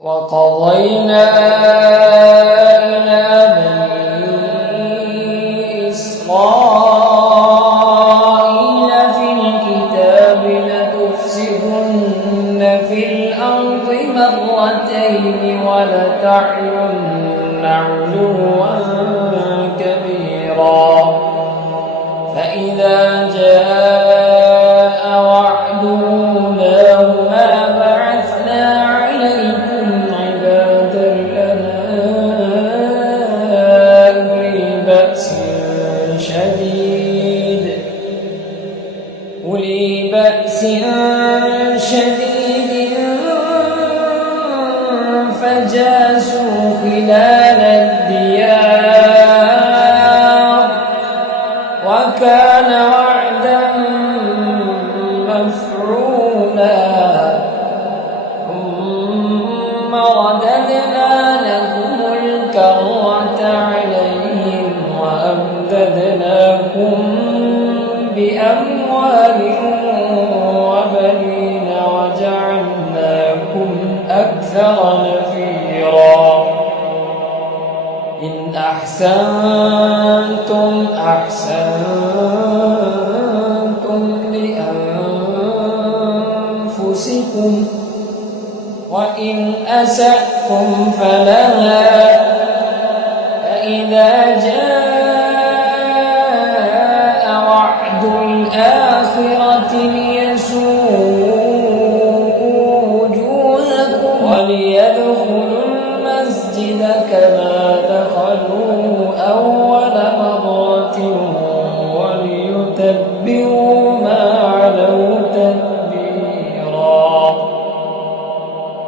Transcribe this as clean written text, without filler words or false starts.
وقضينا إلى بني إسرائيل في الكتاب لتفسدن في الأرض مرتين ولتعلن علوا كبيرا فإذا جاء وعد أولاهما بعثنا عليكم عبادا لنا أولي بأس شديد فجاسوا خلال الديار وكان وعدا مفعولا ثم رددنا لكم الكرة عليهم وأمددناكم بأموال وبنين وجعلناكم أكثر نفيرا إن أحسنتم أحسنتم لأنفسكم وإن أسأتم فلها فإذا جاء وعد الآخرة ليسوءوا وجوهكم وليدخلوا